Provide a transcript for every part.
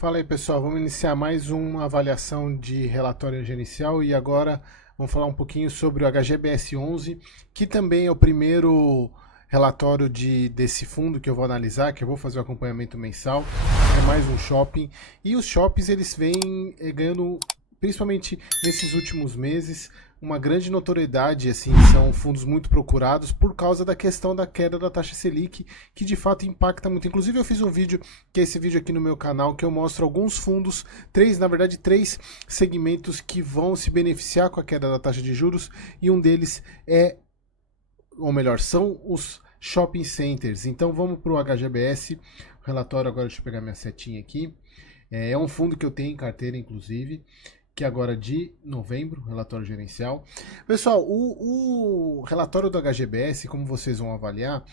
Fala aí, pessoal. Vamos iniciar mais uma avaliação de relatório gerencial e agora vamos falar um pouquinho sobre o HGBS 11, que também é o primeiro relatório desse fundo que eu vou analisar, que eu vou fazer o acompanhamento mensal. É mais um shopping. E os shoppings eles vêm ganhando, principalmente nesses últimos meses, uma grande notoriedade, assim, são fundos muito procurados por causa da questão da queda da taxa Selic, que de fato impacta muito. Inclusive eu fiz um vídeo, que é esse vídeo aqui no meu canal, que eu mostro alguns fundos, três segmentos que vão se beneficiar com a queda da taxa de juros, e um deles é, ou melhor, são os shopping centers. Então vamos para o HGBS, o relatório agora, deixa eu pegar minha setinha aqui. É um fundo que eu tenho em carteira, inclusive, que é agora de novembro, relatório gerencial. Pessoal, o relatório do HGBS, como vocês vão avaliar,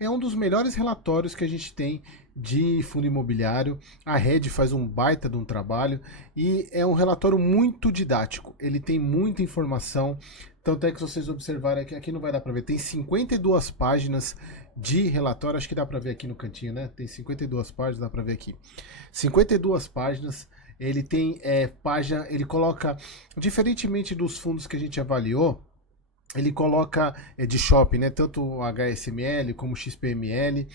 é um dos melhores relatórios que a gente tem de fundo imobiliário. A Red faz um baita de um trabalho e é um relatório muito didático. Ele tem muita informação. Tanto é que se vocês observarem aqui não vai dar para ver, tem 52 páginas de relatório, acho que dá para ver aqui no cantinho, né? Tem 52 páginas, dá para ver aqui. 52 páginas. Ele tem página, ele coloca, diferentemente dos fundos que a gente avaliou, ele coloca de shopping, né, tanto o HSML como o XPML,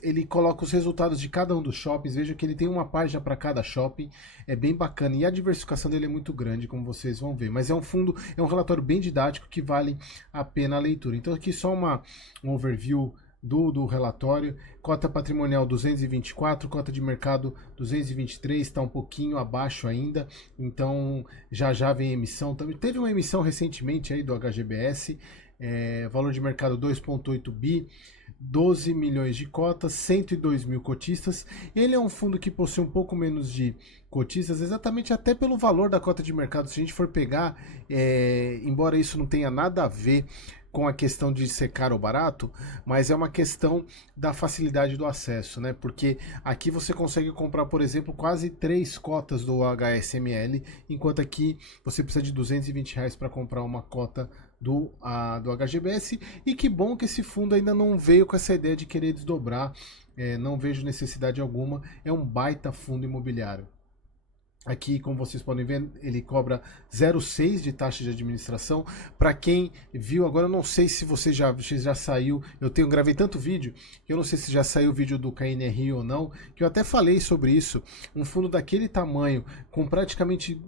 ele coloca os resultados de cada um dos shoppings. Veja que ele tem uma página para cada shopping, é bem bacana, e a diversificação dele é muito grande, como vocês vão ver, mas é um relatório bem didático que vale a pena a leitura. Então aqui só um overview do relatório. Cota patrimonial 224, cota de mercado 223, está um pouquinho abaixo ainda, então já vem emissão. Também teve uma emissão recentemente aí do HGBS, valor de mercado 2,8 bi, 12 milhões de cotas, 102 mil cotistas. Ele é um fundo que possui um pouco menos de cotistas, exatamente até pelo valor da cota de mercado. Se a gente for pegar, embora isso não tenha nada a ver com a questão de ser caro ou barato, mas é uma questão da facilidade do acesso, né? Porque aqui você consegue comprar, por exemplo, quase 3 cotas do HSML, enquanto aqui você precisa de R$ 220 para comprar uma cota do HGBS. E que bom que esse fundo ainda não veio com essa ideia de querer desdobrar, não vejo necessidade alguma, é um baita fundo imobiliário. Aqui, como vocês podem ver, ele cobra 0,6 de taxa de administração. Para quem viu, agora eu não sei se você já saiu, gravei tanto vídeo, que eu não sei se já saiu o vídeo do KNRI ou não, que eu até falei sobre isso. Um fundo daquele tamanho, com praticamente,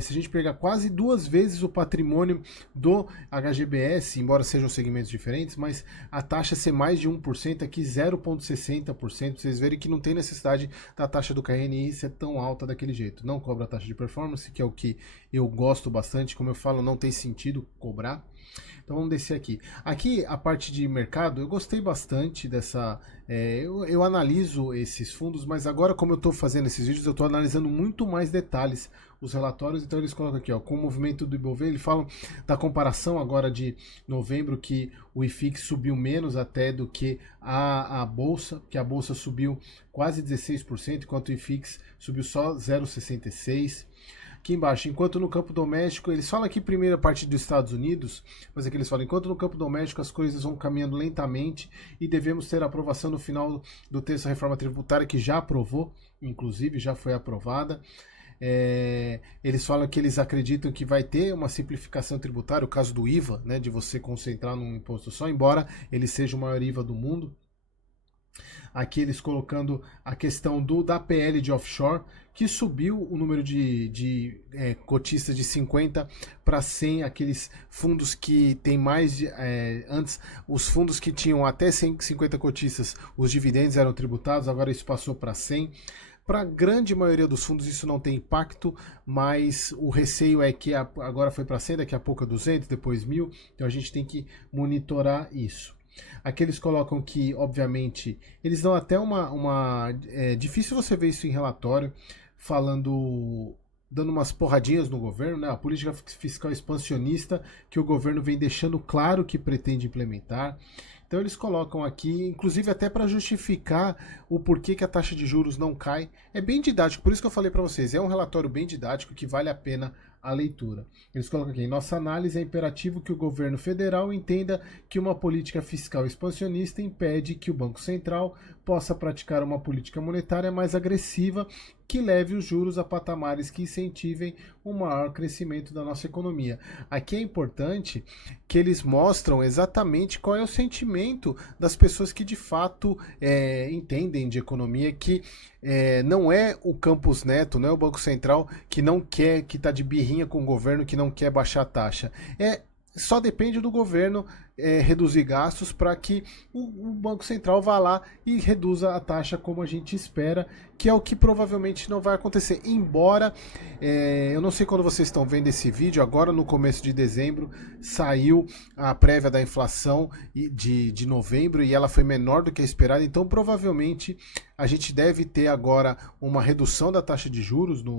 se a gente pegar quase 2 vezes o patrimônio do HGBS, embora sejam segmentos diferentes, mas a taxa ser mais de 1%, aqui 0,60%, vocês verem que não tem necessidade da taxa do KNRI ser tão alta daquele jeito. Não cobra taxa de performance, que é o que eu gosto bastante. Como eu falo, não tem sentido cobrar. Então vamos descer aqui. Aqui a parte de mercado, eu gostei bastante dessa. Eu analiso esses fundos, mas agora, como eu estou fazendo esses vídeos, eu estou analisando muito mais detalhes os relatórios. Então eles colocam aqui, ó, com o movimento do Ibovespa, eles falam da comparação agora de novembro, que o IFIX subiu menos até do que a Bolsa, que a Bolsa subiu quase 16%, enquanto o IFIX subiu só 0,66%. Aqui embaixo, enquanto no campo doméstico, eles falam aqui primeiro a parte dos Estados Unidos, mas aqui eles falam, enquanto no campo doméstico as coisas vão caminhando lentamente e devemos ter a aprovação no final do texto da reforma tributária, que já aprovou, inclusive já foi aprovada. Eles falam que eles acreditam que vai ter uma simplificação tributária, o caso do IVA, né, de você concentrar num imposto só, embora ele seja o maior IVA do mundo. Aqui eles colocando a questão da PL de offshore, que subiu o número de cotistas de 50 para 100, aqueles fundos que tem mais antes, os fundos que tinham até 150 cotistas, os dividendos eram tributados, agora isso passou para 100. Para a grande maioria dos fundos isso não tem impacto, mas o receio é que agora foi para 100, daqui a pouco é 200, depois 1000, então a gente tem que monitorar isso. Aqui eles colocam que, obviamente, eles dão até é difícil você ver isso em relatório, dando umas porradinhas no governo, né? A política fiscal expansionista que o governo vem deixando claro que pretende implementar. Então eles colocam aqui, inclusive até para justificar o porquê que a taxa de juros não cai. É bem didático, por isso que eu falei para vocês, é um relatório bem didático que vale a pena a leitura. Eles colocam aqui, em nossa análise é imperativo que o governo federal entenda que uma política fiscal expansionista impede que o Banco Central possa praticar uma política monetária mais agressiva que leve os juros a patamares que incentivem um maior crescimento da nossa economia. Aqui é importante que eles mostram exatamente qual é o sentimento das pessoas que de fato entendem de economia, que não é o Campos Neto, não é o Banco Central que não quer, que está de birrinha com o governo, que não quer baixar a taxa. Só depende do governo reduzir gastos para que o Banco Central vá lá e reduza a taxa como a gente espera, que é o que provavelmente não vai acontecer. Embora, eu não sei quando vocês estão vendo esse vídeo, agora no começo de dezembro saiu a prévia da inflação de novembro e ela foi menor do que a esperada, então provavelmente a gente deve ter agora uma redução da taxa de juros de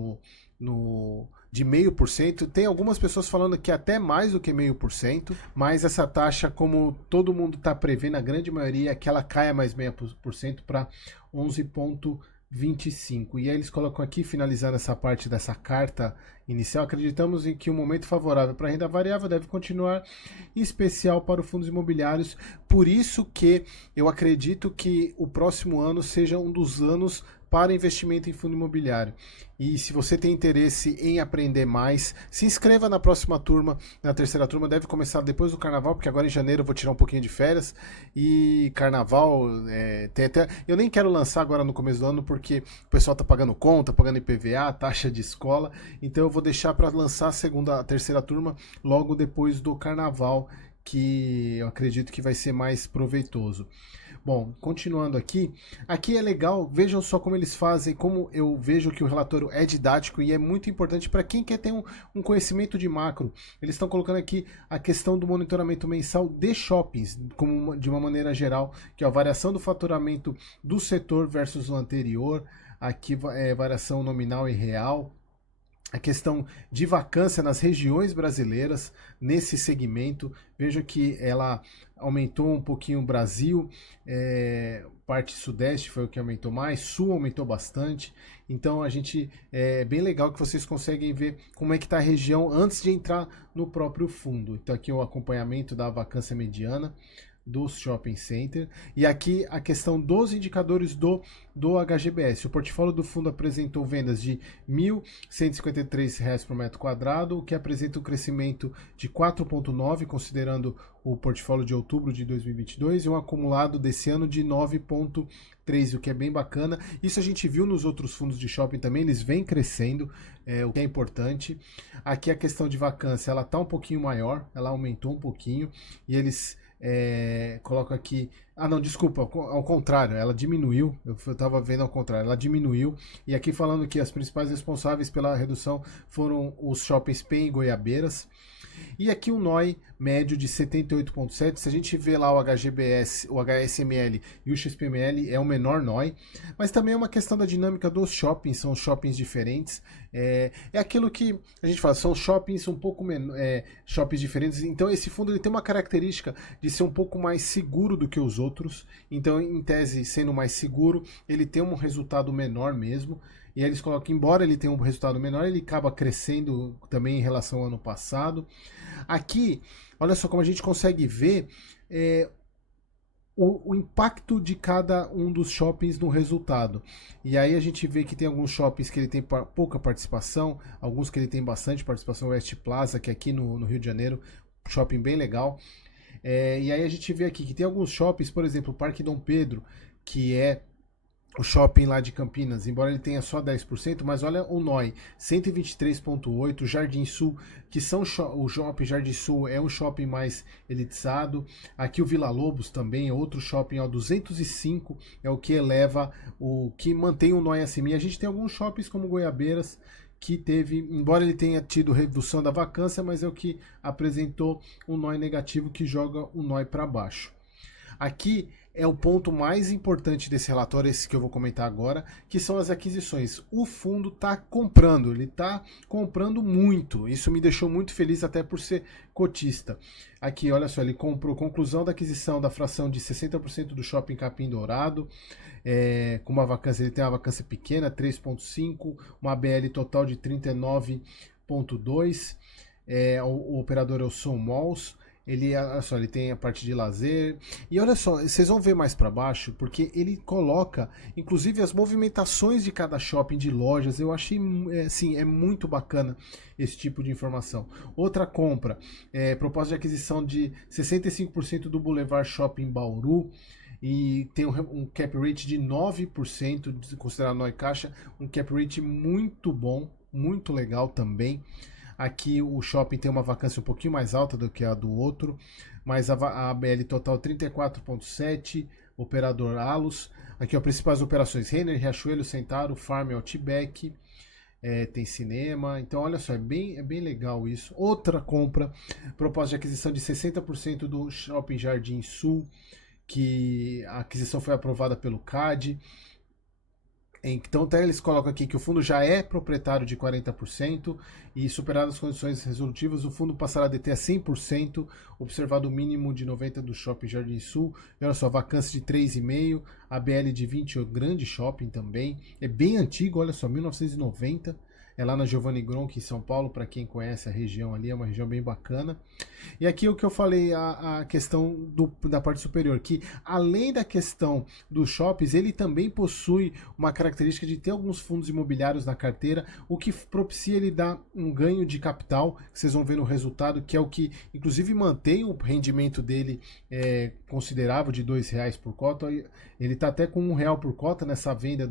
0,5%. Tem algumas pessoas falando que até mais do que 0,5%, mas essa taxa, como todo mundo está prevendo, a grande maioria, é que ela caia mais 0,5% para 11,25%. E aí eles colocam aqui, finalizando essa parte dessa carta inicial, acreditamos em que o momento favorável para a renda variável deve continuar, em especial para os fundos imobiliários. Por isso que eu acredito que o próximo ano seja um dos anos para investimento em fundo imobiliário. E se você tem interesse em aprender mais, se inscreva na próxima turma, na terceira turma, deve começar depois do carnaval, porque agora em janeiro eu vou tirar um pouquinho de férias, e carnaval, tem até, eu nem quero lançar agora no começo do ano, porque o pessoal tá pagando conta, pagando IPVA, taxa de escola, então eu vou deixar para lançar a terceira turma logo depois do carnaval, que eu acredito que vai ser mais proveitoso. Bom, continuando aqui é legal, vejam só como eles fazem, como eu vejo que o relatório é didático e é muito importante para quem quer ter um conhecimento de macro. Eles estão colocando aqui a questão do monitoramento mensal de shoppings, de uma maneira geral, que é a variação do faturamento do setor versus o anterior, aqui é variação nominal e real, a questão de vacância nas regiões brasileiras nesse segmento. Veja que ela aumentou um pouquinho o Brasil, parte sudeste foi o que aumentou mais, sul aumentou bastante. Então a gente é bem legal que vocês conseguem ver como é que está a região antes de entrar no próprio fundo. Então aqui o acompanhamento da vacância mediana dos shopping center, e aqui a questão dos indicadores do HGBS. O portfólio do fundo apresentou vendas de R$ 1.153 por metro quadrado, o que apresenta um crescimento de 4,9%, considerando o portfólio de outubro de 2022, e um acumulado desse ano de 9,3%, o que é bem bacana. Isso a gente viu nos outros fundos de shopping também, eles vêm crescendo, o que é importante. Aqui a questão de vacância, ela está um pouquinho maior, ela aumentou um pouquinho, e eles coloca aqui, não, desculpa, ao contrário, ela diminuiu, eu estava vendo ao contrário, ela diminuiu, e aqui falando que as principais responsáveis pela redução foram os shoppings Penha e Goiabeiras, e aqui o NOI médio de 78,7, se a gente vê lá o HGBS, o HSML e o XPML, é o menor NOI, mas também é uma questão da dinâmica dos shoppings, são shoppings diferentes, é aquilo que a gente fala, são shoppings um pouco shoppings diferentes, então esse fundo ele tem uma característica de ser um pouco mais seguro do que os outros, então em tese, sendo mais seguro, ele tem um resultado menor mesmo, e aí eles colocam, embora ele tenha um resultado menor, ele acaba crescendo também em relação ao ano passado. Aqui, olha só como a gente consegue ver o impacto de cada um dos shoppings no resultado. E aí a gente vê que tem alguns shoppings que ele tem pouca participação, alguns que ele tem bastante participação, o West Plaza, que é aqui no Rio de Janeiro, shopping bem legal. E aí a gente vê aqui que tem alguns shoppings, por exemplo, o Parque Dom Pedro, que é o shopping lá de Campinas, embora ele tenha só 10%, mas olha o NOI, 123,8%, o Jardim Sul, que são o shopping Jardim Sul é um shopping mais elitizado, aqui o Vila Lobos também é outro shopping, 205 é o que eleva, o que mantém o NOI acima, e a gente tem alguns shoppings como Goiabeiras, que teve, embora ele tenha tido redução da vacância, mas é o que apresentou um NOI negativo que joga o NOI para baixo. Aqui é o ponto mais importante desse relatório, esse que eu vou comentar agora, que são as aquisições. O fundo está comprando, ele está comprando muito. Isso me deixou muito feliz até por ser cotista. Aqui, olha só, ele comprou conclusão da aquisição da fração de 60% do Shopping Capim Dourado, com uma vacância, ele tem uma vacância pequena, 3,5, uma ABL total de 39,2, o operador é o Som Malls. Ele, olha só, ele tem a parte de lazer. E olha só, vocês vão ver mais para baixo, porque ele coloca, inclusive, as movimentações de cada shopping, de lojas. Eu achei, assim, é muito bacana esse tipo de informação. Outra compra, proposta de aquisição de 65% do Boulevard Shopping Bauru. E tem um cap rate de 9%, considerado Noi Caixa, um cap rate muito bom, muito legal também. Aqui o shopping tem uma vacância um pouquinho mais alta do que a do outro, mas a BL total 34,7, operador Alus. Aqui, ó, principais operações: Renner, Riachuelo, Centauro, Farm, Outback. Tem cinema, então olha só, é bem legal isso. Outra compra, proposta de aquisição de 60% do Shopping Jardim Sul, que a aquisição foi aprovada pelo CAD. Então, até eles colocam aqui que o fundo já é proprietário de 40% e, superadas as condições resolutivas, o fundo passará a deter a 100%, observado o mínimo de 90% do Shopping Jardim Sul. E olha só, vacância de 3,5%, a BL de 20%, o grande shopping também. É bem antigo, olha só, 1990. É lá na Giovanni Gronchi, em São Paulo, para quem conhece a região ali, é uma região bem bacana. E aqui o que eu falei, a questão da parte superior, que além da questão dos shoppings, ele também possui uma característica de ter alguns fundos imobiliários na carteira, o que propicia ele dar um ganho de capital, que vocês vão ver no resultado, que é o que inclusive mantém o rendimento dele considerável de R$ 2 por cota. Ele está até com R$ 1 por cota nessa venda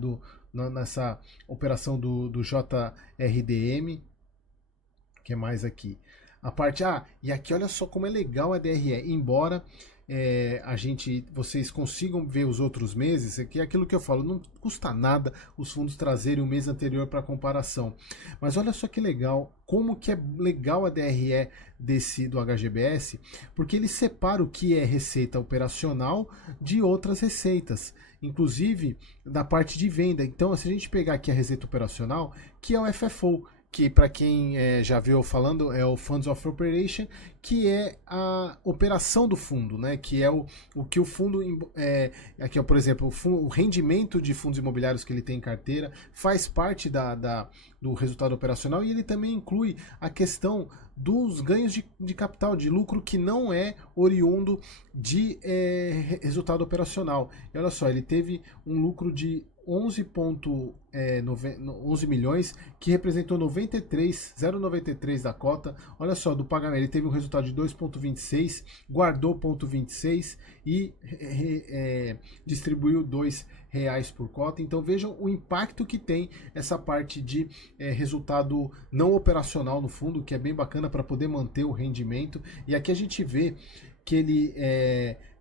nessa operação do JRDM. O que mais aqui? A parte. E aqui olha só como é legal a DRE. Embora vocês consigam ver os outros meses, aqui é aquilo que eu falo, não custa nada os fundos trazerem o mês anterior para comparação. Mas olha só que legal, como que é legal a DRE do HGBS, porque ele separa o que é receita operacional de outras receitas, inclusive da parte de venda. Então, se a gente pegar aqui a receita operacional, que é o FFO, que para quem já viu eu falando é o Funds of Operation, que é a operação do fundo, né? Que é o que o fundo, aqui, ó, por exemplo, o rendimento de fundos imobiliários que ele tem em carteira faz parte do resultado operacional, e ele também inclui a questão dos ganhos de capital, de lucro que não é oriundo de resultado operacional. E olha só, ele teve um lucro de 11 milhões, que representou 0,93 da cota. Olha só, do pagamento, ele teve um resultado de 2,26, guardou 0,26 e distribuiu R$ 2 por cota. Então vejam o impacto que tem essa parte de resultado não operacional no fundo, que é bem bacana para poder manter o rendimento. E aqui a gente vê que ele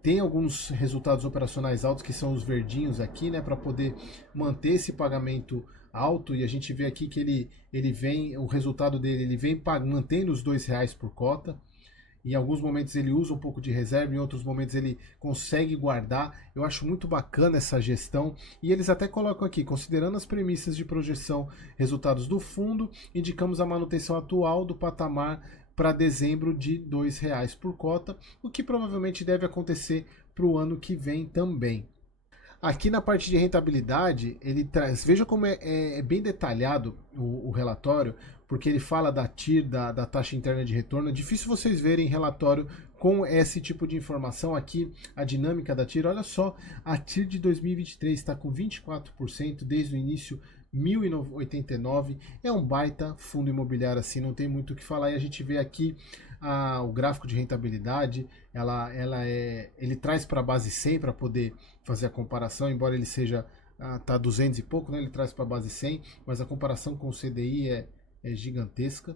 tem alguns resultados operacionais altos, que são os verdinhos aqui, né, para poder manter esse pagamento alto. E a gente vê aqui que ele vem, o resultado dele, ele vem mantendo os R$ 2 por cota. Em alguns momentos ele usa um pouco de reserva, em outros momentos ele consegue guardar. Eu acho muito bacana essa gestão. E eles até colocam aqui, considerando as premissas de projeção, resultados do fundo, indicamos a manutenção atual do patamar para dezembro de R$ 2 por cota, o que provavelmente deve acontecer para o ano que vem também. Aqui na parte de rentabilidade, ele traz. Veja como é bem detalhado o relatório, porque ele fala da TIR, da taxa interna de retorno. É difícil vocês verem relatório com esse tipo de informação. Aqui, a dinâmica da TIR. Olha só, a TIR de 2023 está com 24% desde o início. 1089, é um baita fundo imobiliário, assim, não tem muito o que falar. E a gente vê aqui o gráfico de rentabilidade, ele traz para a base 100 para poder fazer a comparação, embora ele seja tá 200 e pouco, né, ele traz para a base 100, mas a comparação com o CDI é gigantesca.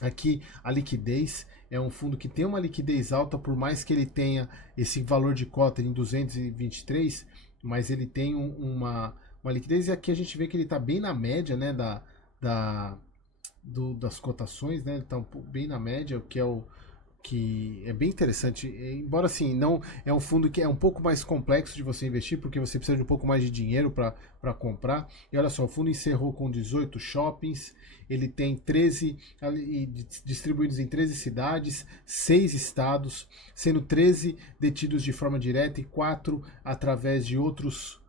Aqui a liquidez é um fundo que tem uma liquidez alta, por mais que ele tenha esse valor de cota em 223, mas ele tem uma liquidez, e aqui a gente vê que ele está bem na média, né, das cotações, né, ele está bem na média, o que é bem interessante, embora assim, não é um fundo que é um pouco mais complexo de você investir, porque você precisa de um pouco mais de dinheiro para comprar. E olha só, o fundo encerrou com 18 shoppings, ele tem 13 distribuídos em 13 cidades, 6 estados, sendo 13 detidos de forma direta e 4 através de outros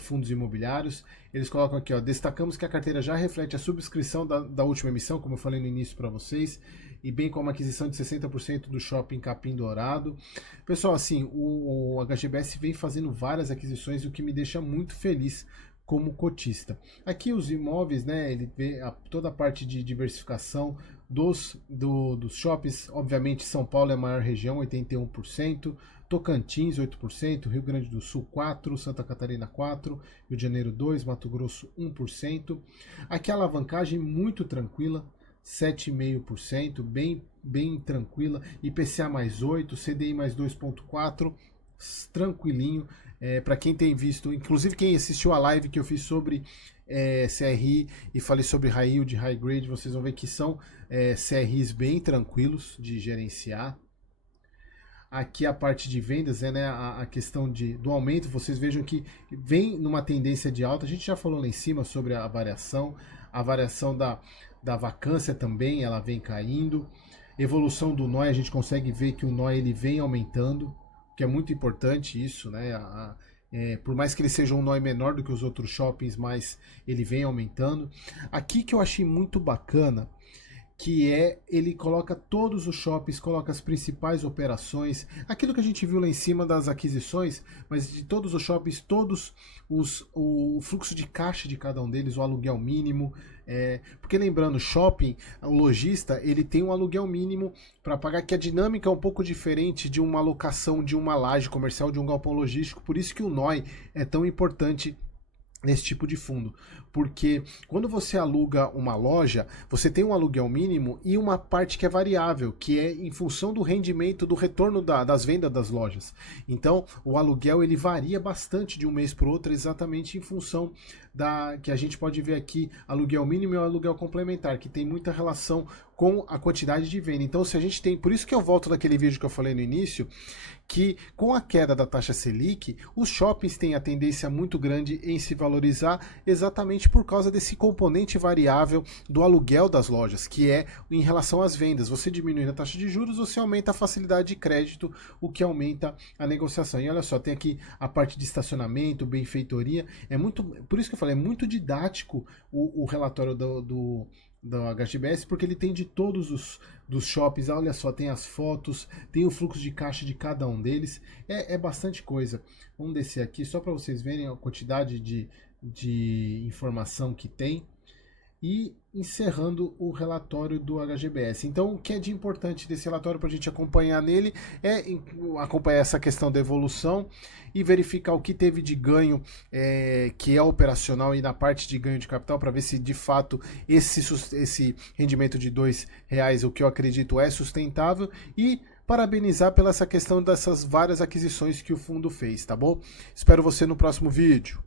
fundos imobiliários. Eles colocam aqui, ó, destacamos que a carteira já reflete a subscrição da última emissão, como eu falei no início para vocês, e bem como a aquisição de 60% do shopping Capim Dourado. Pessoal, assim, o HGBS vem fazendo várias aquisições, o que me deixa muito feliz como cotista. Aqui os imóveis, né, ele vê toda a parte de diversificação dos shoppings. Obviamente São Paulo é a maior região, 81%, Tocantins 8%, Rio Grande do Sul 4%, Santa Catarina 4%, Rio de Janeiro 2%, Mato Grosso 1%. Aqui a alavancagem muito tranquila, 7,5%, bem tranquila, IPCA mais 8%, CDI mais 2,4%, tranquilinho. Para quem tem visto, inclusive quem assistiu a live que eu fiz sobre CRI e falei sobre high yield, high grade, vocês vão ver que são CRIs bem tranquilos de gerenciar. Aqui a parte de vendas, né, a questão do aumento, vocês vejam que vem numa tendência de alta. A gente já falou lá em cima sobre a variação da vacância também, ela vem caindo. Evolução do NOI, a gente consegue ver que o NOI ele vem aumentando, que é muito importante isso, né? Por mais que ele seja um NOI menor do que os outros shoppings, mas ele vem aumentando. Aqui que eu achei muito bacana, que ele coloca todos os shoppings, coloca as principais operações, aquilo que a gente viu lá em cima das aquisições, mas de todos os shoppings, o fluxo de caixa de cada um deles, o aluguel mínimo, porque lembrando, shopping, o lojista, ele tem um aluguel mínimo para pagar, que a dinâmica é um pouco diferente de uma locação de uma laje comercial, de um galpão logístico, por isso que o NOI é tão importante nesse tipo de fundo, porque quando você aluga uma loja, você tem um aluguel mínimo e uma parte que é variável, que é em função do rendimento, do retorno das vendas das lojas. Então, o aluguel ele varia bastante de um mês para o outro, exatamente em função que a gente pode ver aqui, aluguel mínimo e aluguel complementar, que tem muita relação com a quantidade de venda. Então, se a gente tem, por isso que eu volto daquele vídeo que eu falei no início, que com a queda da taxa Selic, os shoppings têm a tendência muito grande em se valorizar exatamente por causa desse componente variável do aluguel das lojas, que é em relação às vendas. Você diminuindo a taxa de juros, você aumenta a facilidade de crédito, o que aumenta a negociação. E olha só, tem aqui a parte de estacionamento, benfeitoria, por isso que eu falei, é muito didático o relatório do HGBS, porque ele tem de todos dos shoppings. Olha só, tem as fotos, tem o fluxo de caixa de cada um deles, é bastante coisa. Vamos descer aqui só para vocês verem a quantidade de informação que tem. E encerrando o relatório do HGBS. Então, o que é de importante desse relatório para a gente acompanhar nele é acompanhar essa questão da evolução e verificar o que teve de ganho, que é operacional, e na parte de ganho de capital, para ver se de fato esse rendimento de R$2, o que eu acredito é sustentável, e parabenizar pela essa questão dessas várias aquisições que o fundo fez, tá bom? Espero você no próximo vídeo.